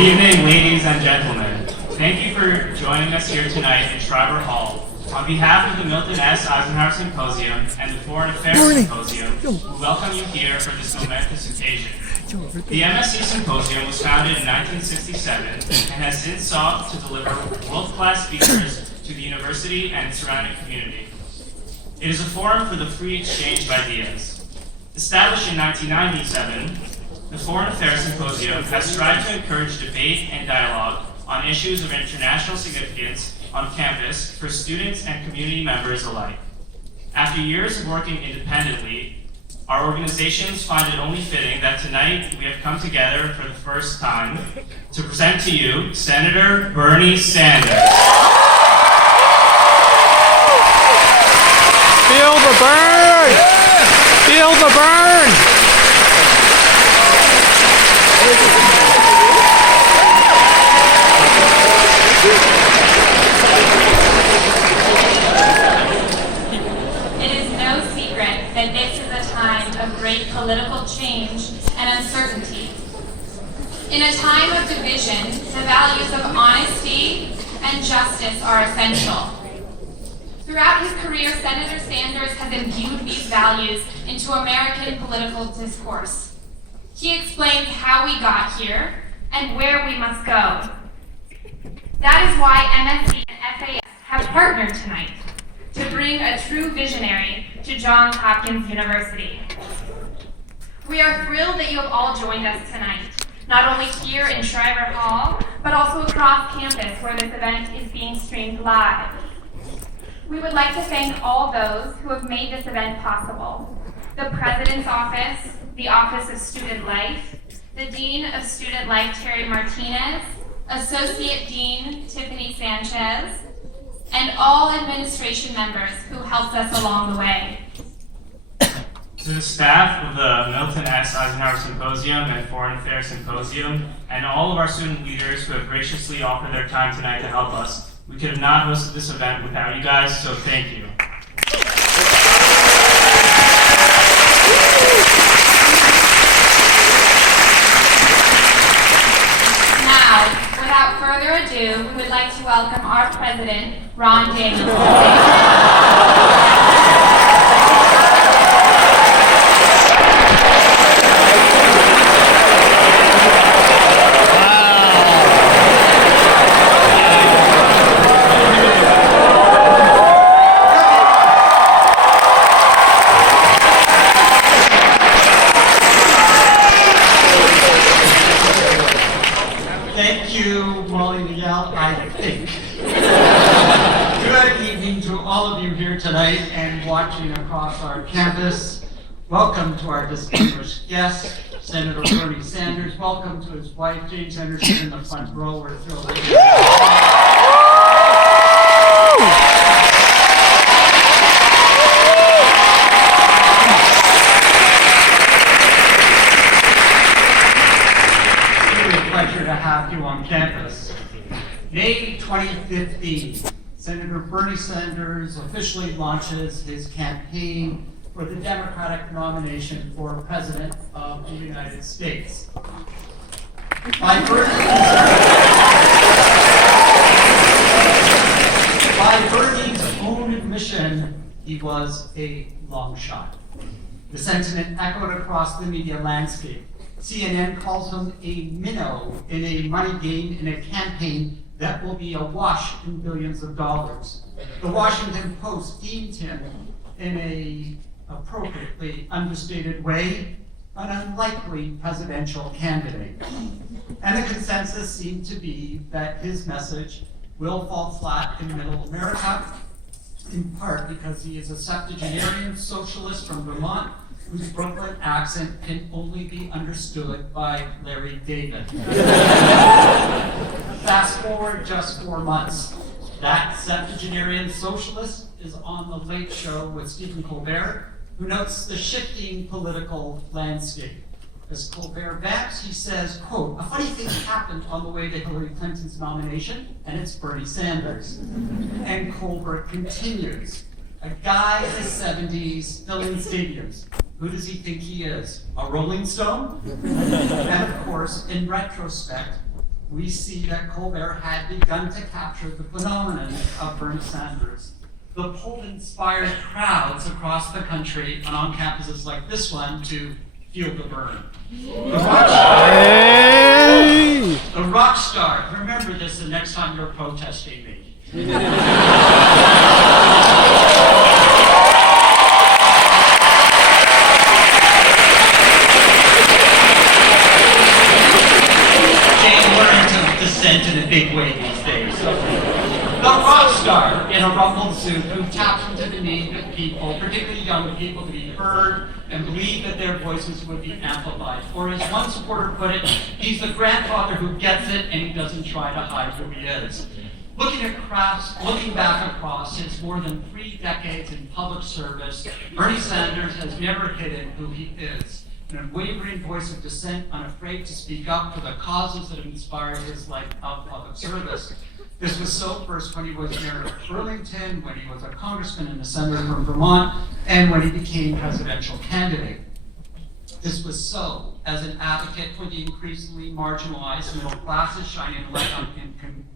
Good evening, ladies and gentlemen. Thank you for joining us here tonight in Schreiber Hall. On behalf of the Milton S. Eisenhower Symposium and the Foreign Affairs Symposium, we welcome you here for this momentous occasion. The MSC Symposium was founded in 1967 and has since sought to deliver world-class speakers to the university and its surrounding community. It is a forum for the free exchange of ideas. Established in 1997, the Foreign Affairs Symposium has strived to encourage debate and dialogue on issues of international significance on campus for students and community members alike. After years of working independently, our organizations find it only fitting that tonight we have come together for the first time to present to you Senator Bernie Sanders. Feel the burn! Feel the burn! It is no secret that this is a time of great political change and uncertainty. In a time of division, the values of honesty and justice are essential. Throughout his career, Senator Sanders has imbued these values into American political discourse. He explains how we got here and where we must go. That is why MSC and FAS have partnered tonight to bring a true visionary to Johns Hopkins University. We are thrilled that you have all joined us tonight, not only here in Schreiber Hall, but also across campus where this event is being streamed live. We would like to thank all those who have made this event possible. The President's Office, the Office of Student Life, the Dean of Student Life, Terry Martinez, Associate Dean, Tiffany Sanchez, and all administration members who helped us along the way. To the staff of the Milton S. Eisenhower Symposium and Foreign Affairs Symposium, and all of our student leaders who have graciously offered their time tonight to help us, we could have not hosted this event without you guys, so thank you. Now, without further ado, we would like to welcome our president, Ron Daniels. Thank you, Molly Miguel, I think. Good evening to all of you here tonight and watching across our campus. Welcome to our distinguished guest, Senator Bernie Sanders. Welcome to his wife, Jane Anderson, in the front row. We're thrilled to have pleasure to have you on campus. May 2015, Senator Bernie Sanders officially launches his campaign for the Democratic nomination for President of the United States. By Bernie's own admission, he was a long shot. The sentiment echoed across the media landscape. CNN calls him a minnow in a money game in a campaign that will be awash in billions of dollars. The Washington Post deemed him, in a appropriately understated way, an unlikely presidential candidate. And the consensus seemed to be that his message will fall flat in middle America, in part because he is a septuagenarian socialist from Vermont whose Brooklyn accent can only be understood by Larry David. Fast forward just 4 months. That septuagenarian socialist is on the Late Show with Stephen Colbert, who notes the shifting political landscape. As Colbert vamps, he says, quote, "A funny thing happened on the way to Hillary Clinton's nomination, and it's Bernie Sanders." And Colbert continues, "A guy in his 70s filling stadiums. Who does he think he is? A Rolling Stone?" And of course, in retrospect, we see that Colbert had begun to capture the phenomenon of Bernie Sanders. The poll inspired crowds across the country and on campuses like this one to feel the burn. The rock star, remember this the next time you're protesting me. Descent in a big way these days. The rock star in a rumpled suit who tapped into the need of people, particularly young people, to be heard and believe that their voices would be amplified. Or as one supporter put it, he's the grandfather who gets it and he doesn't try to hide who he is. Looking back across his more than 3 decades in public service, Bernie Sanders has never hidden who he is. An unwavering voice of dissent, unafraid to speak up for the causes that have inspired his life of public service. This was so first when he was mayor of Burlington, when he was a congressman and a senator from Vermont, and when he became presidential candidate. This was so as an advocate for the increasingly marginalized middle classes, shining a light on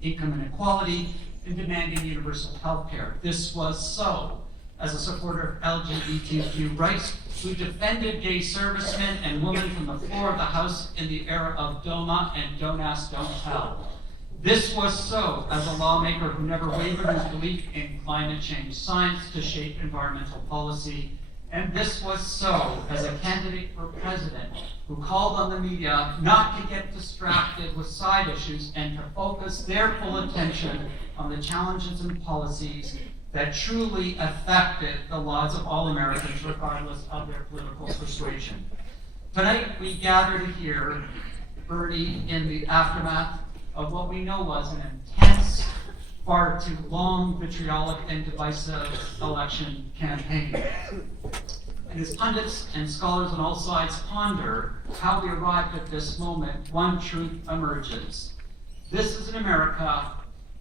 income inequality and demanding universal health care. This was so as a supporter of LGBTQ rights, who defended gay servicemen and women from the floor of the House in the era of DOMA and Don't Ask, Don't Tell. This was so as a lawmaker who never wavered in his belief in climate change science to shape environmental policy. And this was so as a candidate for president who called on the media not to get distracted with side issues and to focus their full attention on the challenges and policies that truly affected the lives of all Americans, regardless of their political persuasion. Tonight, we gather to hear Bernie in the aftermath of what we know was an intense, far too long, vitriolic, and divisive election campaign. And as pundits and scholars on all sides ponder how we arrived at this moment, one truth emerges. This is an America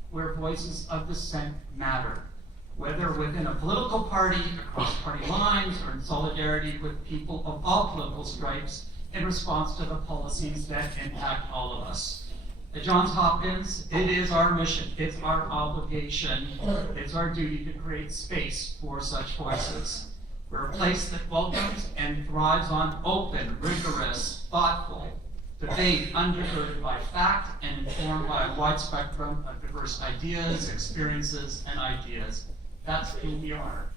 where voices of dissent matter, whether within a political party, across party lines, or in solidarity with people of all political stripes in response to the policies that impact all of us. At Johns Hopkins, it is our mission, it's our obligation, it's our duty to create space for such voices. We're a place that welcomes and thrives on open, rigorous, thoughtful debate undergirded by fact and informed by a wide spectrum of diverse ideas, experiences, and ideas. That's who we are.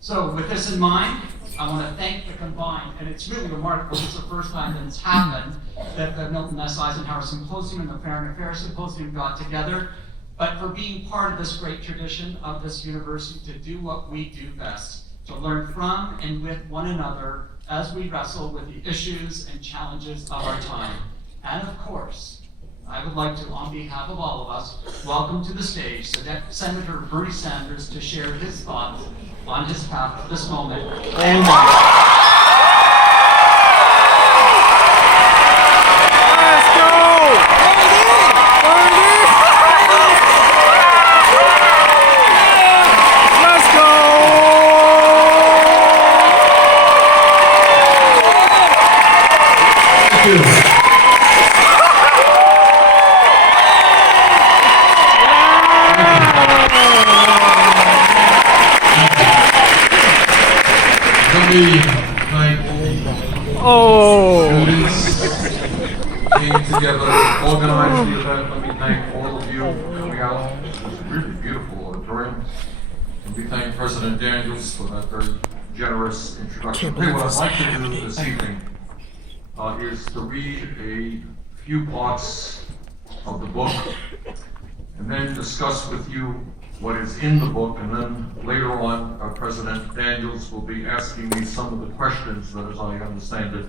So with this in mind, I want to thank the combined, and it's really remarkable, it's the first time that it's happened, that the Milton S. Eisenhower Symposium and the Foreign Affairs Symposium got together, but for being part of this great tradition of this university to do what we do best, to learn from and with one another as we wrestle with the issues and challenges of our time. And of course, I would like to, on behalf of all of us, welcome to the stage Senator Bernie Sanders to share his thoughts on his path to this moment. Let's go! Let's go! Came together, organized the event. Let me thank all of you for coming out. It was a really beautiful auditorium. And we thank President Daniels for that very generous introduction. What I'd like to do this evening is to read a few parts of the book and then discuss with you what is in the book, and then later on, President Daniels will be asking me some of the questions that, as I understand it,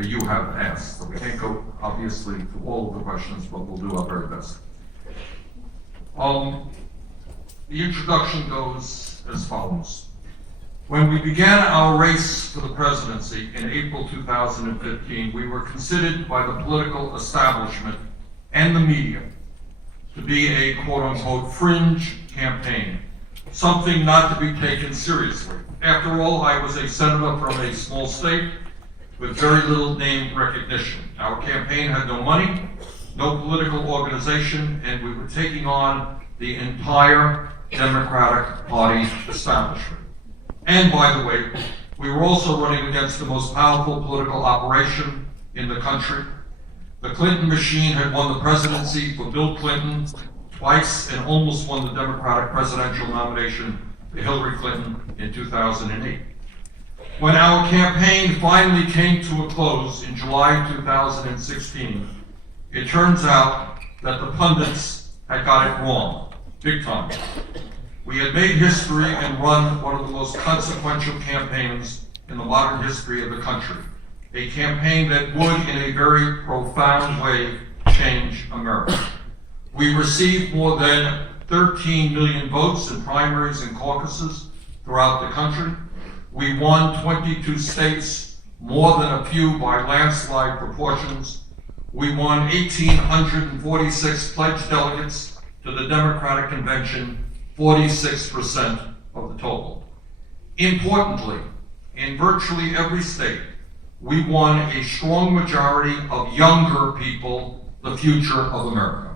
you have asked. So we can't go, obviously, to all of the questions, but we'll do our very best. The introduction goes as follows. When we began our race for the presidency in April 2015, we were considered by the political establishment and the media to be a quote-unquote fringe campaign, something not to be taken seriously. After all, I was a senator from a small state with very little name recognition. Our campaign had no money, no political organization, and we were taking on the entire Democratic Party establishment. And by the way, we were also running against the most powerful political operation in the country. The Clinton machine had won the presidency for Bill Clinton twice and almost won the Democratic presidential nomination for Hillary Clinton in 2008. When our campaign finally came to a close in July 2016, it turns out that the pundits had got it wrong, big time. We had made history and run one of the most consequential campaigns in the modern history of the country, a campaign that would, in a very profound way, change America. We received more than 13 million votes in primaries and caucuses throughout the country. We won 22 states, more than a few by landslide proportions. We won 1,846 pledged delegates to the Democratic Convention, 46% of the total. Importantly, in virtually every state, we won a strong majority of younger people, the future of America.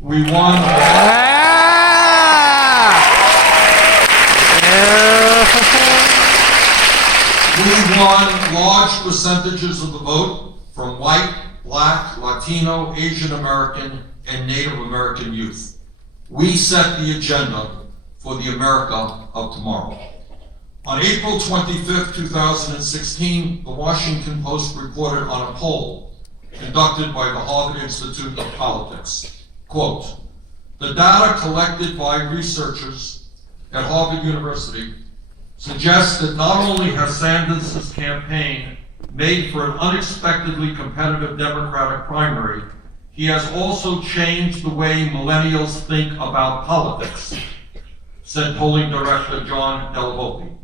We won. We won large percentages of the vote from white, black, Latino, Asian American, and Native American youth. We set the agenda for the America of tomorrow. On April 25th, 2016, the Washington Post reported on a poll conducted by the Harvard Institute of Politics. Quote, the data collected by researchers at Harvard University suggests that not only has Sanders' campaign made for an unexpectedly competitive Democratic primary, he has also changed the way millennials think about politics, said polling director John Delavolpe.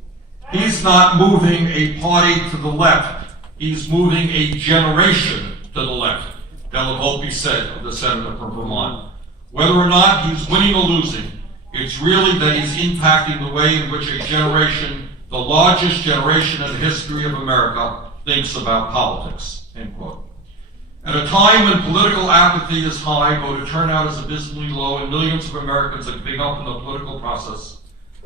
He's not moving a party to the left, he's moving a generation to the left, Delavolpe said of the senator from Vermont. Whether or not he's winning or losing, it's really that he's impacting the way in which a generation, the largest generation in the history of America, thinks about politics, end quote. At a time when political apathy is high, voter turnout is abysmally low, and millions of Americans are giving up in the political process,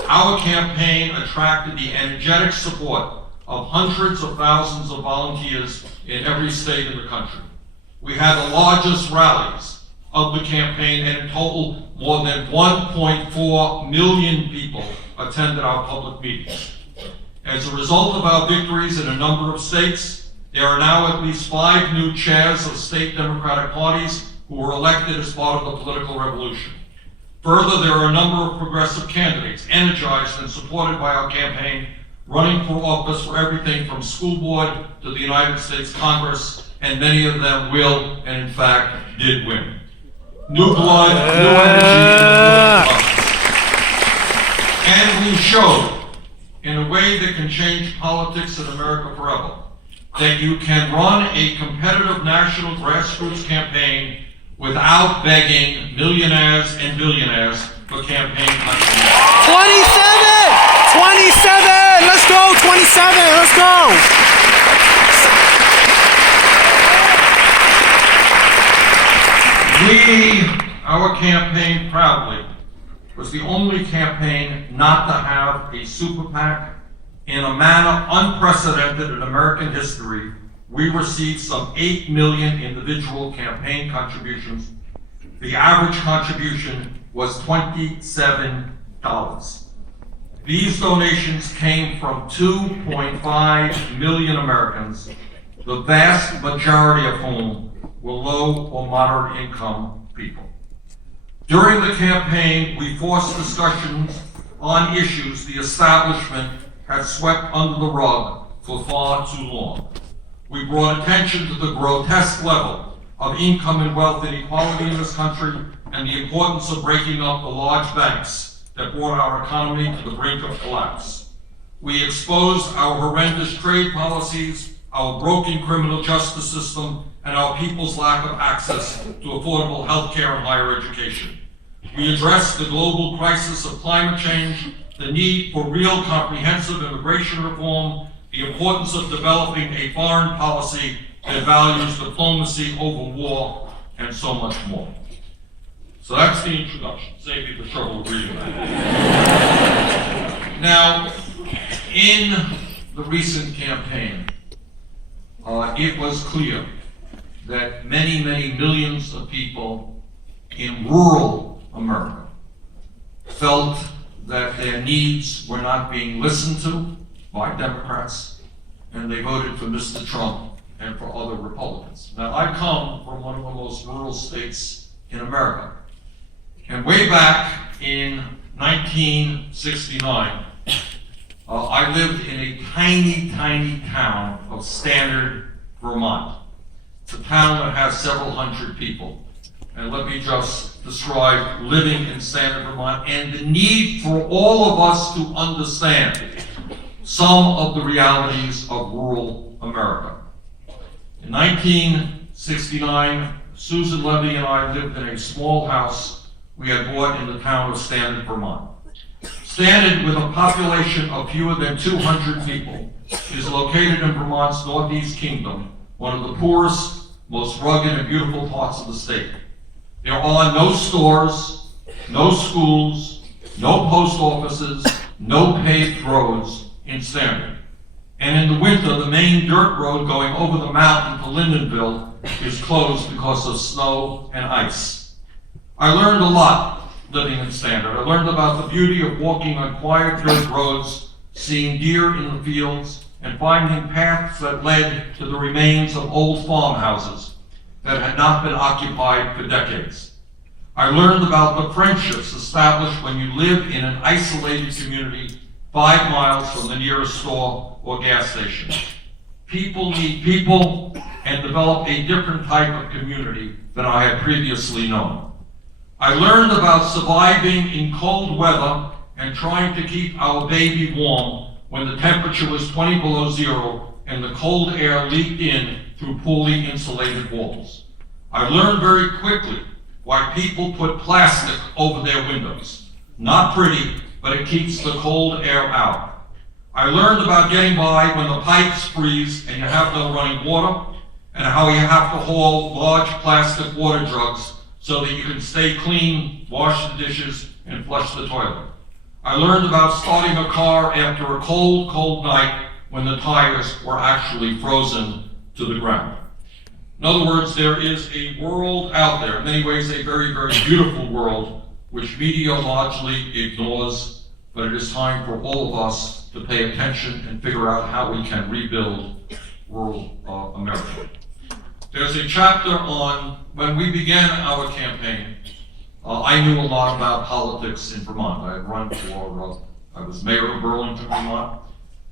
our campaign attracted the energetic support of hundreds of thousands of volunteers in every state in the country. We had the largest rallies of the campaign, and in total, more than 1.4 million people attended our public meetings. As a result of our victories in a number of states, there are now at least 5 new chairs of state Democratic parties who were elected as part of the political revolution. Further, there are a number of progressive candidates, energized and supported by our campaign, running for office for everything from school board to the United States Congress, and many of them will, and in fact, did win. New blood, new energy, and we showed, in a way that can change politics in America forever, that you can run a competitive national grassroots campaign without begging millionaires and billionaires for campaign contributions. 27! Let's go, 27, let's go! Our campaign proudly was the only campaign not to have a super PAC. In a manner unprecedented in American history, we received some 8 million individual campaign contributions. The average contribution was $27. These donations came from 2.5 million Americans, the vast majority of whom were low or moderate income people. During the campaign, we forced discussions on issues the establishment had swept under the rug for far too long. We brought attention to the grotesque level of income and wealth inequality in this country and the importance of breaking up the large banks that brought our economy to the brink of collapse. We exposed our horrendous trade policies, our broken criminal justice system, and our people's lack of access to affordable health care and higher education. We addressed the global crisis of climate change, the need for real comprehensive immigration reform, the importance of developing a foreign policy that values diplomacy over war, and so much more. So that's the introduction. Save me the trouble of reading that. Now, in the recent campaign, it was clear that many, many millions of people in rural America felt that their needs were not being listened to by Democrats, and they voted for Mr. Trump and for other Republicans. Now, I come from one of the most rural states in America. And way back in 1969, I lived in a tiny, tiny town of Standard, Vermont. It's a town that has several hundred people. And let me just describe living in Standard, Vermont, and the need for all of us to understand some of the realities of rural America. In 1969, Susan Levy and I lived in a small house we had bought in the town of Standard, Vermont. Standard, with a population of fewer than 200 people, is located in Vermont's Northeast Kingdom, one of the poorest, most rugged and beautiful parts of the state. There are no stores, no schools, no post offices, no paved roads in Standard. And in the winter, the main dirt road going over the mountain to Lindenville is closed because of snow and ice. I learned a lot living in Standard. I learned about the beauty of walking on quiet dirt roads, seeing deer in the fields, and finding paths that led to the remains of old farmhouses that had not been occupied for decades. I learned about the friendships established when you live in an isolated community 5 miles from the nearest store or gas station. People need people and develop a different type of community than I had previously known. I learned about surviving in cold weather and trying to keep our baby warm when the temperature was 20 below zero and the cold air leaked in through poorly insulated walls. I learned very quickly why people put plastic over their windows. Not pretty, but it keeps the cold air out. I learned about getting by when the pipes freeze and you have no running water, and how you have to haul large plastic water jugs so that you can stay clean, wash the dishes, and flush the toilet. I learned about starting a car after a cold, cold night when the tires were actually frozen to the ground. In other words, there is a world out there, in many ways a very, very beautiful world, which media largely ignores, but it is time for all of us to pay attention and figure out how we can rebuild rural America. There's a chapter on when we began our campaign. I knew a lot about politics in Vermont. I had run for, I was mayor of Burlington, Vermont.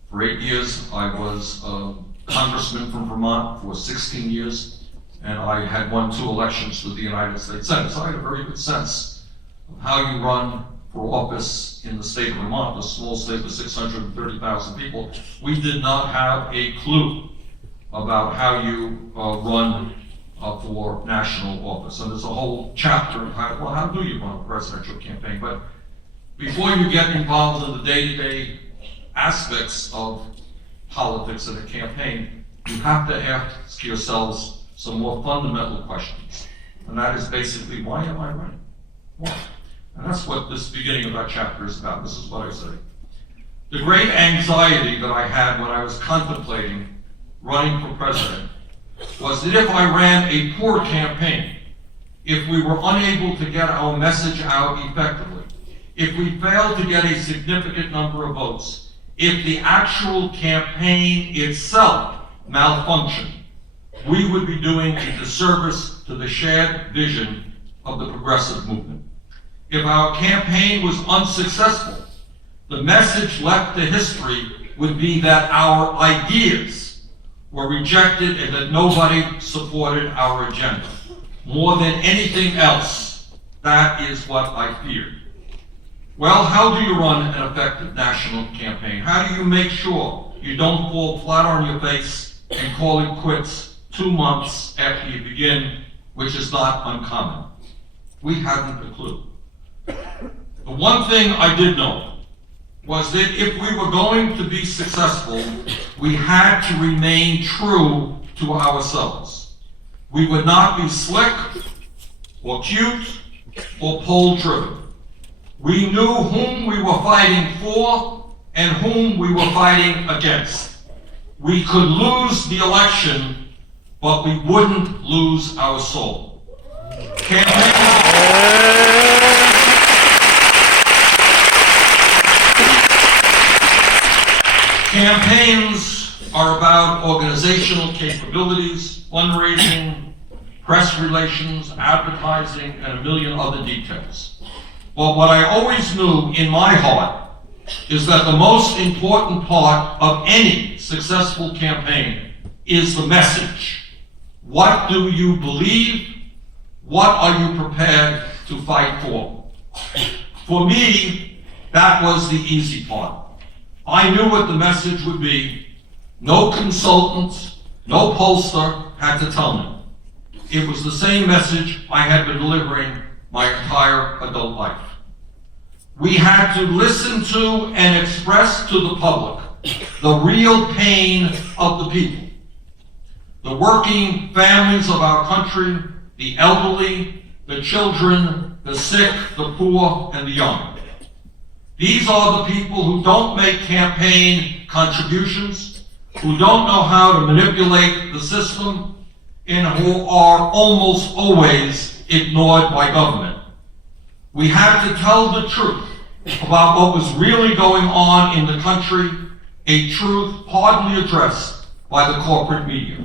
For 8 years, I was a congressman from Vermont for 16 years, and I had won 2 elections to the United States Senate. So I had a very good sense of how you run for office in the state of Vermont, a small state with 630,000 people. We did not have a clue about how you run for national office. And there's a whole chapter on how do you run a presidential campaign? But before you get involved in the day-to-day aspects of politics in a campaign, you have to ask yourselves some more fundamental questions. And that is basically, why am I running? Why? And that's what this beginning of that chapter is about. This is what I say. The great anxiety that I had when I was contemplating running for president was that if I ran a poor campaign, if we were unable to get our message out effectively, if we failed to get a significant number of votes, if the actual campaign itself malfunctioned, we would be doing a disservice to the shared vision of the progressive movement. If our campaign was unsuccessful, the message left to history would be that our ideas were rejected and that nobody supported our agenda. More than anything else, that is what I feared. Well, how do you run an effective national campaign? How do you make sure you don't fall flat on your face and call it quits 2 months after you begin, which is not uncommon? We hadn't a clue. The one thing I did know was that if we were going to be successful, we had to remain true to ourselves. We would not be slick, or cute, or poll-driven. We knew whom we were fighting for and whom we were fighting against. We could lose the election, but we wouldn't lose our soul. Campaigns are about organizational capabilities, fundraising, press relations, advertising, and a million other details. But what I always knew in my heart is that the most important part of any successful campaign is the message. What do you believe? What are you prepared to fight for? For me, that was the easy part. I knew what the message would be. No consultant, no pollster had to tell me. It was the same message I had been delivering my entire adult life. We had to listen to and express to the public the real pain of the people. The working families of our country, the elderly, the children, the sick, the poor, and the young. These are the people who don't make campaign contributions, who don't know how to manipulate the system, and who are almost always ignored by government. We had to tell the truth about what was really going on in the country, a truth hardly addressed by the corporate media.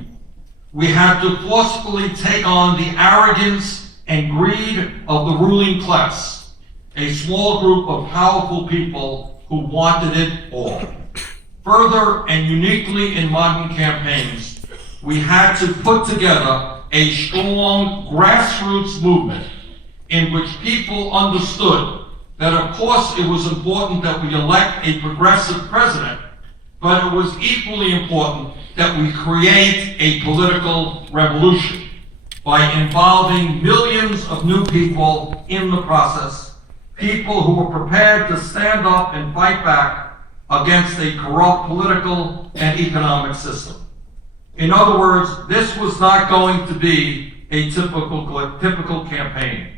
We had to forcefully take on the arrogance and greed of the ruling class, a small group of powerful people who wanted it all. Further, and uniquely in modern campaigns, we had to put together a strong grassroots movement in which people understood that of course it was important that we elect a progressive president, but it was equally important that we create a political revolution by involving millions of new people in the process, people who were prepared to stand up and fight back against a corrupt political and economic system. In other words, this was not going to be a typical campaign.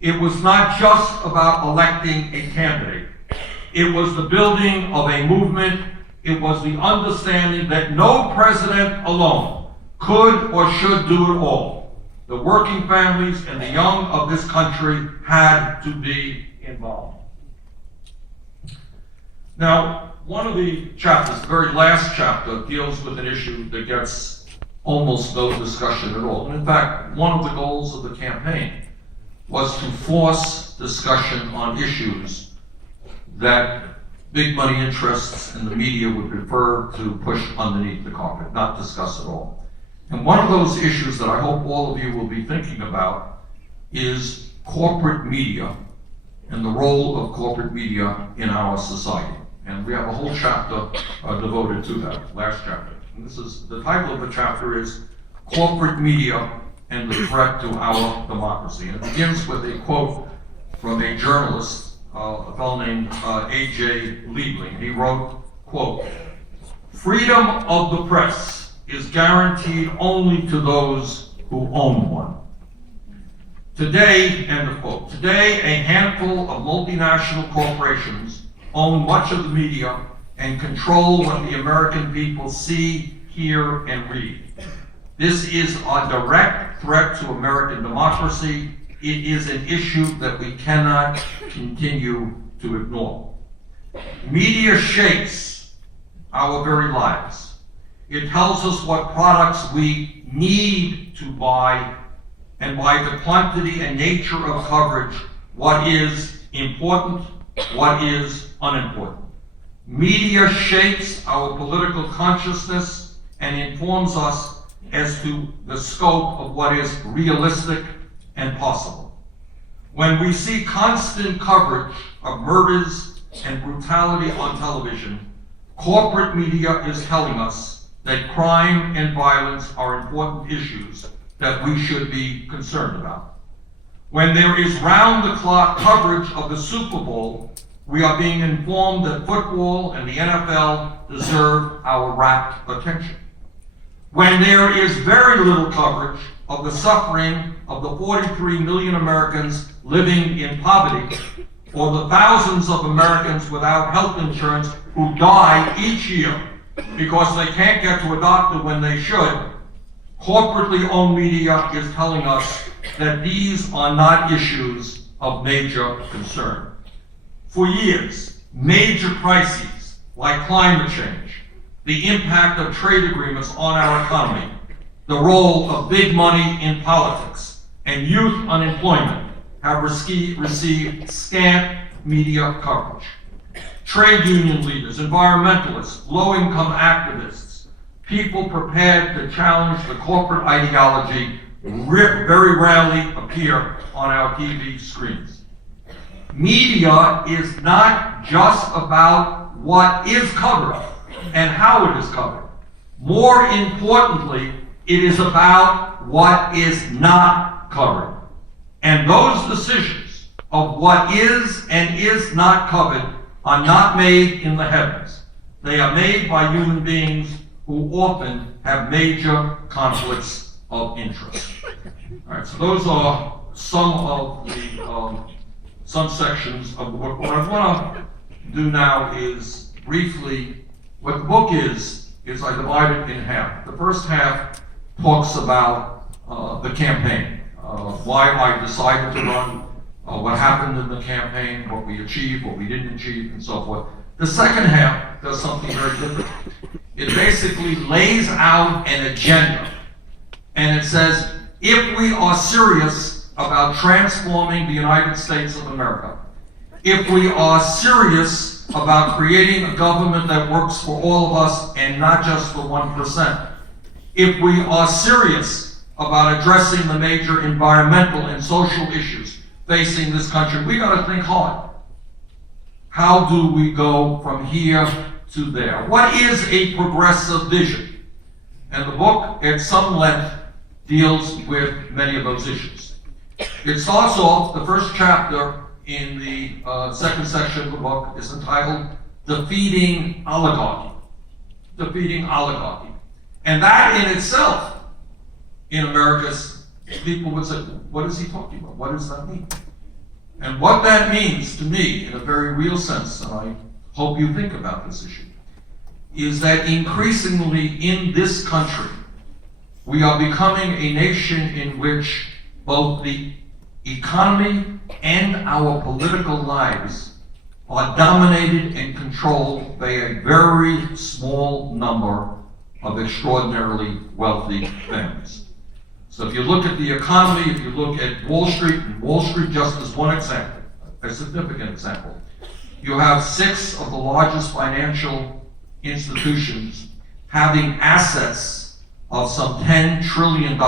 It was not just about electing a candidate. It was the building of a movement. It was the understanding that no president alone could or should do it all. The working families and the young of this country had to be involved. Now, one of the chapters, the very last chapter, deals with an issue that gets almost no discussion at all. And in fact, one of the goals of the campaign was to force discussion on issues that big money interests and the media would prefer to push underneath the carpet, not discuss at all. And one of those issues that I hope all of you will be thinking about is corporate media and the role of corporate media in our society. And we have a whole chapter devoted to that, last chapter. And this is, the title of the chapter is Corporate Media and the Threat to Our Democracy. And it begins with a quote from a journalist, a fellow named A.J. Liebling. He wrote, quote, "Freedom of the press is guaranteed only to those who own one." Today, end of quote, today a handful of multinational corporations own much of the media and control what the American people see, hear, and read. This is a direct threat to American democracy. It is an issue that we cannot continue to ignore. Media shapes our very lives. It tells us what products we need to buy, and by the quantity and nature of coverage, what is important, what is unimportant. Media shapes our political consciousness and informs us as to the scope of what is realistic and possible. When we see constant coverage of murders and brutality on television, corporate media is telling us that crime and violence are important issues that we should be concerned about. When there is round-the-clock coverage of the Super Bowl, we are being informed that football and the NFL deserve our rapt attention. When there is very little coverage of the suffering of the 43 million Americans living in poverty, or the thousands of Americans without health insurance who die each year because they can't get to a doctor when they should, corporately owned media is telling us that these are not issues of major concern. For years, major crises like climate change, the impact of trade agreements on our economy, the role of big money in politics, and youth unemployment have received scant media coverage. Trade union leaders, environmentalists, low-income activists, people prepared to challenge the corporate ideology very rarely appear on our TV screens. Media is not just about what is covered and how it is covered. More importantly, it is about what is not covered. And those decisions of what is and is not covered are not made in the heavens. They are made by human beings who often have major conflicts of interest. All right, so those are some of the some sections of the book. What I want to do now is briefly, what the book is I divide it in half. The first half talks about the campaign, why I decided to run, what happened in the campaign, what we achieved, what we didn't achieve, and so forth. The second half does something very different. It basically lays out an agenda, and it says, if we are serious about transforming the United States of America, if we are serious about creating a government that works for all of us and not just for 1%, if we are serious about addressing the major environmental and social issues facing this country, we got to think hard. How do we go from here to there? What is a progressive vision? And the book, at some length, deals with many of those issues. It starts off, the first chapter in the second section of the book is entitled Defeating Oligarchy. Defeating Oligarchy. And that in itself, in America's, people would say, what is he talking about? What does that mean? And what that means to me, in a very real sense, and I hope you think about this issue, is that increasingly in this country, we are becoming a nation in which both the economy and our political lives are dominated and controlled by a very small number of extraordinarily wealthy families. So if you look at the economy, if you look at Wall Street, and Wall Street just as one example, a significant example, you have 6 of the largest financial institutions having assets of some $10 trillion,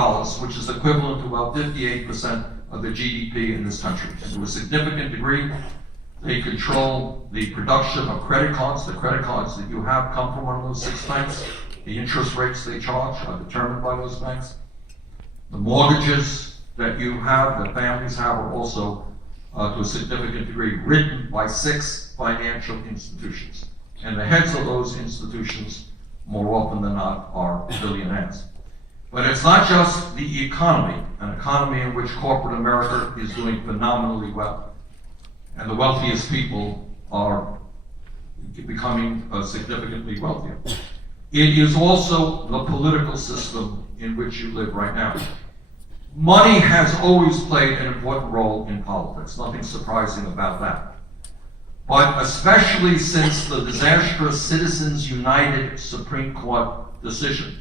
which is equivalent to about 58% of the GDP in this country. And to a significant degree, they control the production of credit cards. The credit cards that you have come from one of those 6 banks. The interest rates they charge are determined by those banks. The mortgages that you have, that families have, are also, to a significant degree, written by 6 financial institutions. And the heads of those institutions, more often than not, are billionaires. But it's not just the economy, an economy in which corporate America is doing phenomenally well. And the wealthiest people are becoming significantly wealthier. It is also the political system in which you live right now. Money has always played an important role in politics, nothing surprising about that. But especially since the disastrous Citizens United Supreme Court decision,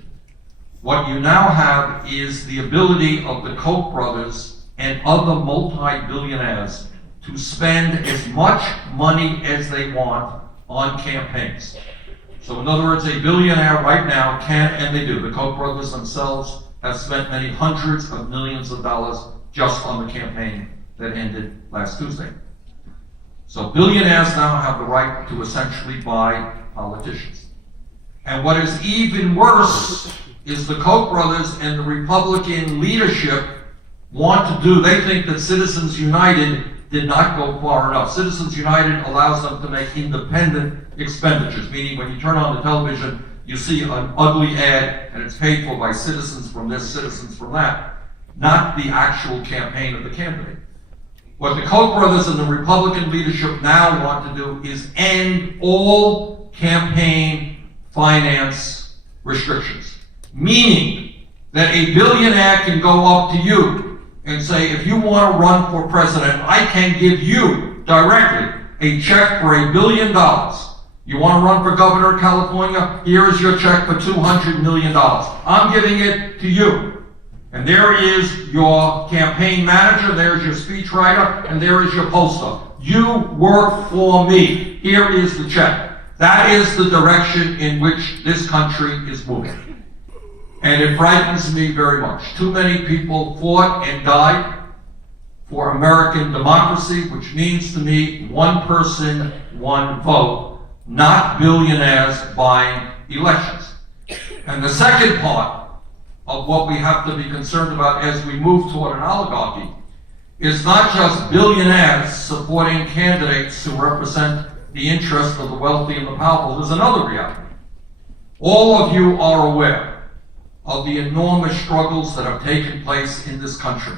what you now have is the ability of the Koch brothers and other multi-billionaires to spend as much money as they want on campaigns. So in other words, a billionaire right now can, and they do, the Koch brothers themselves have spent many hundreds of millions of dollars just on the campaign that ended last Tuesday. So billionaires now have the right to essentially buy politicians. And what is even worse is the Koch brothers and the Republican leadership want to do, they think that Citizens United did not go far enough. Citizens United allows them to make independent expenditures, meaning when you turn on the television, you see an ugly ad and it's paid for by citizens from this, citizens from that. not the actual campaign of the candidate. What the Koch brothers and the Republican leadership now want to do is end all campaign finance restrictions. Meaning that a billionaire can go up to you and say, if you want to run for president, I can give you directly a check for $1 billion. You want to run for governor of California? Here is your check for $200 million. I'm giving it to you. And there is your campaign manager, there's your speechwriter, and there is your poster. You work for me. Here is the check. That is the direction in which this country is moving. And it frightens me very much. Too many people fought and died for American democracy, which means to me, one person, one vote, not billionaires buying elections. And the second part of what we have to be concerned about as we move toward an oligarchy is not just billionaires supporting candidates who represent the interests of the wealthy and the powerful. There's another reality. All of you are aware of the enormous struggles that have taken place in this country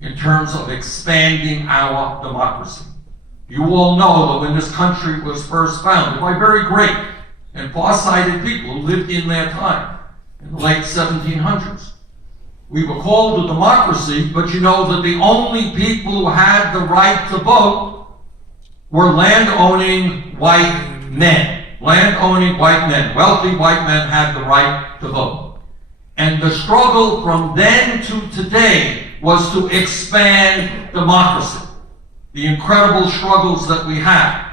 in terms of expanding our democracy. You all know that when this country was first founded by very great and far-sighted people who lived in their time, in the late 1700s. We were called a democracy, but you know that the only people who had the right to vote were land-owning white men. Land-owning white men, wealthy white men had the right to vote. And the struggle from then to today was to expand democracy. The incredible struggles that we had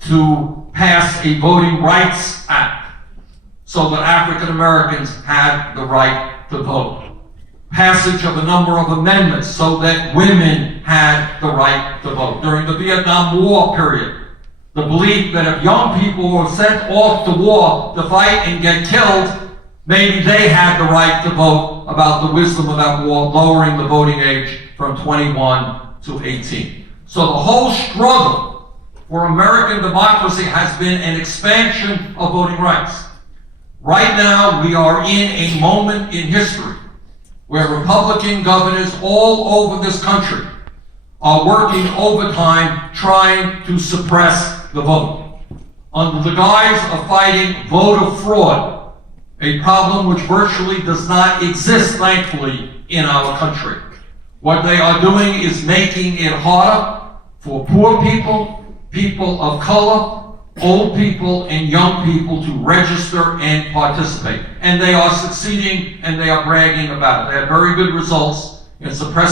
to pass a Voting Rights Act, so that African Americans had the right to vote. Passage of a number of amendments so that women had the right to vote. During the Vietnam War period, the belief that if young people were sent off to war to fight and get killed, maybe they had the right to vote, about the wisdom of that war, lowering the voting age from 21 to 18. So the whole struggle for American democracy has been an expansion of voting rights. Right now, we are in a moment in history where Republican governors all over this country are working overtime trying to suppress the vote. Under the guise of fighting voter fraud, a problem which virtually does not exist, thankfully, in our country. What they are doing is making it harder for poor people, people of color, old people and young people to register and participate. And they are succeeding and they are bragging about it. They have very good results in suppressing